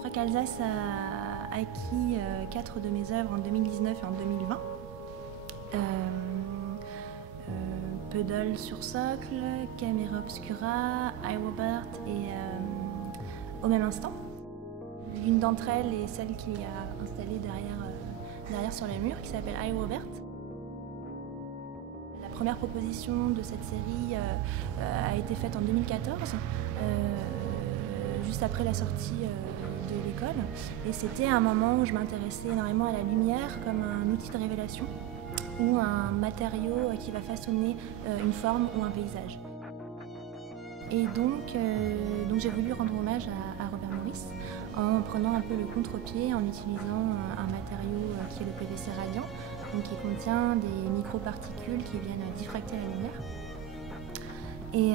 Frac Alsace a acquis 4 de mes œuvres en 2019 et en 2020. Puddle sur socle, Camera Obscura, iRobert et Au même instant. L'une d'entre elles est celle qu'il y a installée derrière sur les murs, qui s'appelle iRobert. La première proposition de cette série a été faite en 2014, juste après la sortie de l'école. Et c'était un moment où je m'intéressais énormément à la lumière comme un outil de révélation ou un matériau qui va façonner une forme ou un paysage. Et donc j'ai voulu rendre hommage à Robert Morris en prenant un peu le contre-pied, en utilisant un matériau qui est le PVC radiant, donc qui contient des microparticules qui viennent diffracter la lumière, et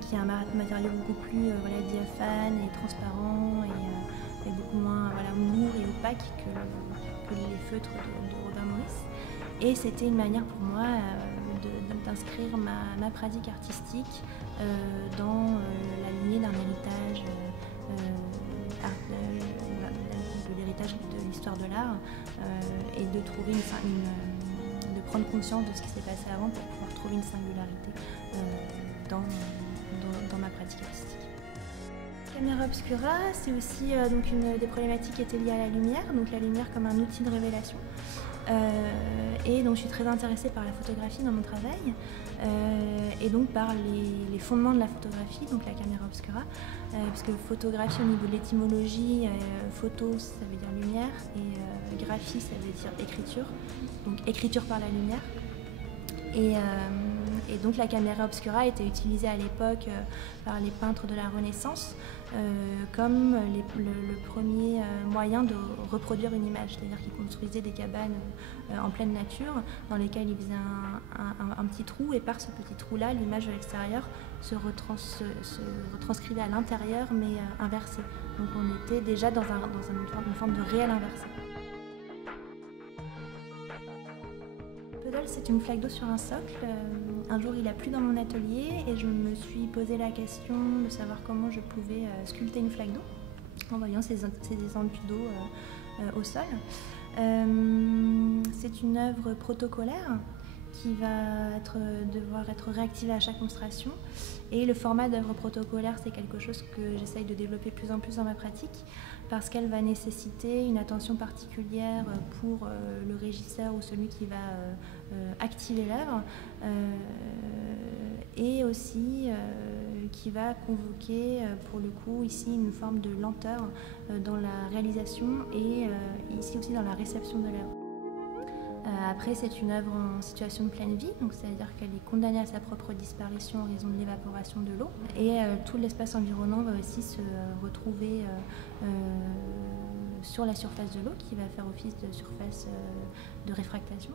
qui est un matériau beaucoup plus diaphane et transparent et beaucoup moins lourd et opaque que les feutres de Robert Morris. Et c'était une manière pour moi d'inscrire ma pratique artistique dans la lignée d'un héritage, de l'héritage de l'histoire de l'art, et de trouver de prendre conscience de ce qui s'est passé avant pour pouvoir trouver une singularité dans ma pratique artistique. Camera Obscura, c'est aussi une des problématiques qui était liée à la lumière, donc la lumière comme un outil de révélation. Et donc je suis très intéressée par la photographie dans mon travail, et donc par les fondements de la photographie, donc la Camera Obscura, parce que photographie au niveau de l'étymologie, photo ça veut dire lumière, et graphie ça veut dire écriture, donc écriture par la lumière. Et donc la Camera Obscura était utilisée à l'époque par les peintres de la Renaissance comme le premier moyen de reproduire une image, c'est-à-dire qu'ils construisaient des cabanes en pleine nature dans lesquelles ils faisaient un petit trou, et par ce petit trou-là, l'image de l'extérieur se retranscrivait à l'intérieur mais inversée. Donc on était déjà dans une forme de réel inversé. Puddle, c'est une flaque d'eau sur un socle. Un jour, il a plu dans mon atelier et je me suis posé la question de savoir comment je pouvais sculpter une flaque d'eau en voyant ces enduits d'eau au sol. C'est une œuvre protocolaire qui va devoir être réactivée à chaque monstration. Et le format d'œuvre protocolaire, c'est quelque chose que j'essaye de développer de plus en plus dans ma pratique, parce qu'elle va nécessiter une attention particulière pour le régisseur ou celui qui va activer l'œuvre, et aussi qui va convoquer pour le coup ici une forme de lenteur dans la réalisation et ici aussi dans la réception de l'œuvre. Après, c'est une œuvre en situation de pleine vie, donc c'est-à-dire qu'elle est condamnée à sa propre disparition en raison de l'évaporation de l'eau. Et tout l'espace environnant va aussi se retrouver sur la surface de l'eau, qui va faire office de surface de réfractation.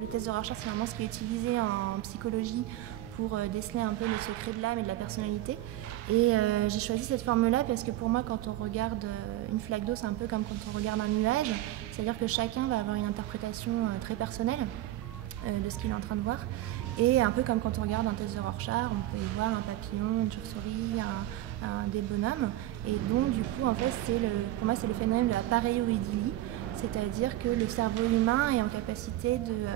Le test de Rorschach, c'est vraiment ce qui est utilisé en psychologie pour déceler un peu le secret de l'âme et de la personnalité. Et j'ai choisi cette forme-là parce que pour moi, quand on regarde une flaque d'eau, c'est un peu comme quand on regarde un nuage, c'est-à-dire que chacun va avoir une interprétation très personnelle de ce qu'il est en train de voir. Et un peu comme quand on regarde un test de Rorschach, on peut y voir un papillon, une chauve-souris, des bonhommes. Et donc, du coup, en fait, pour moi, c'est le phénomène de la pareidoïdie, c'est-à-dire que le cerveau humain est en capacité de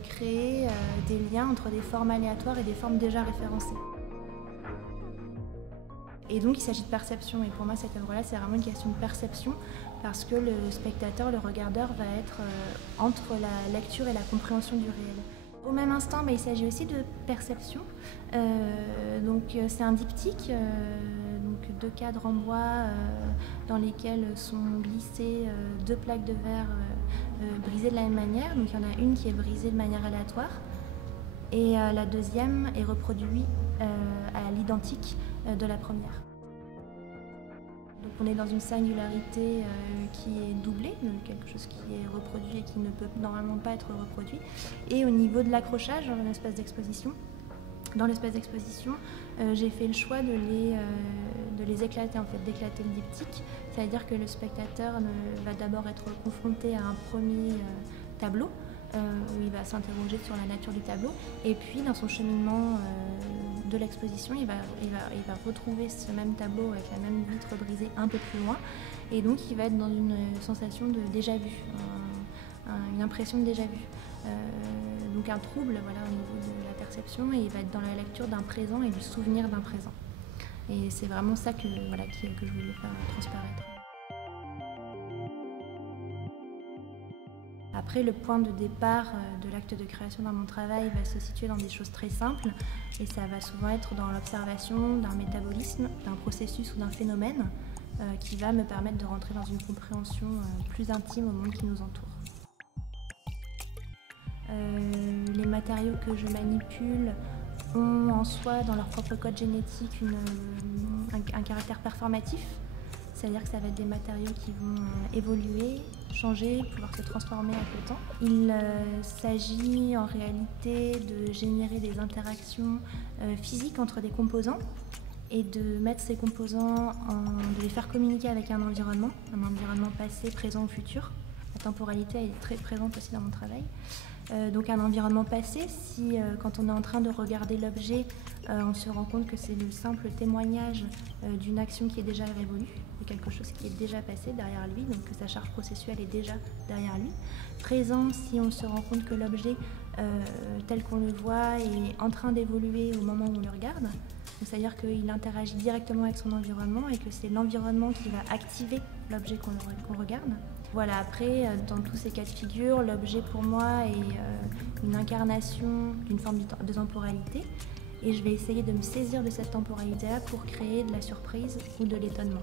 créer des liens entre des formes aléatoires et des formes déjà référencées. Et donc il s'agit de perception, et pour moi cette œuvre-là c'est vraiment une question de perception, parce que le spectateur, le regardeur va être entre la lecture et la compréhension du réel. Au même instant, il s'agit aussi de perception, donc c'est un diptyque, donc 2 cadres en bois dans lesquels sont glissées 2 plaques de verre brisées de la même manière. Donc il y en a une qui est brisée de manière aléatoire et la deuxième est reproduite à l'identique de la première. Donc on est dans une singularité qui est doublée, donc quelque chose qui est reproduit et qui ne peut normalement pas être reproduit. Et au niveau de l'accrochage dans l'espace d'exposition, j'ai fait le choix de les éclater, en fait, d'éclater le diptyque. C'est-à-dire que le spectateur va d'abord être confronté à un premier tableau où il va s'interroger sur la nature du tableau. Et puis dans son cheminement de l'exposition, il va retrouver ce même tableau avec la même vitre brisée un peu plus loin. Et donc il va être dans une sensation de déjà-vu, une impression de déjà-vu. Donc un trouble voilà, au niveau de la perception, et il va être dans la lecture d'un présent et du souvenir d'un présent. Et c'est vraiment ça que je voulais faire transparaître. Après, le point de départ de l'acte de création dans mon travail va se situer dans des choses très simples, et ça va souvent être dans l'observation d'un métabolisme, d'un processus ou d'un phénomène qui va me permettre de rentrer dans une compréhension plus intime au monde qui nous entoure. Les matériaux que je manipule ont en soi, dans leur propre code génétique, un caractère performatif. C'est-à-dire que ça va être des matériaux qui vont évoluer, changer, pouvoir se transformer avec le temps. Il s'agit en réalité de générer des interactions physiques entre des composants et de mettre ces composants, de les faire communiquer avec un environnement passé, présent ou futur. La temporalité est très présente aussi dans mon travail. Donc un environnement passé, si quand on est en train de regarder l'objet, on se rend compte que c'est le simple témoignage d'une action qui est déjà révolue, de quelque chose qui est déjà passé derrière lui, donc que sa charge processuelle est déjà derrière lui. Présent, si on se rend compte que l'objet tel qu'on le voit est en train d'évoluer au moment où on le regarde, c'est-à-dire qu'il interagit directement avec son environnement et que c'est l'environnement qui va activer l'objet qu'on regarde. Voilà, après, dans tous ces cas de figure, l'objet pour moi est une incarnation d'une forme de temporalité, et je vais essayer de me saisir de cette temporalité-là pour créer de la surprise ou de l'étonnement.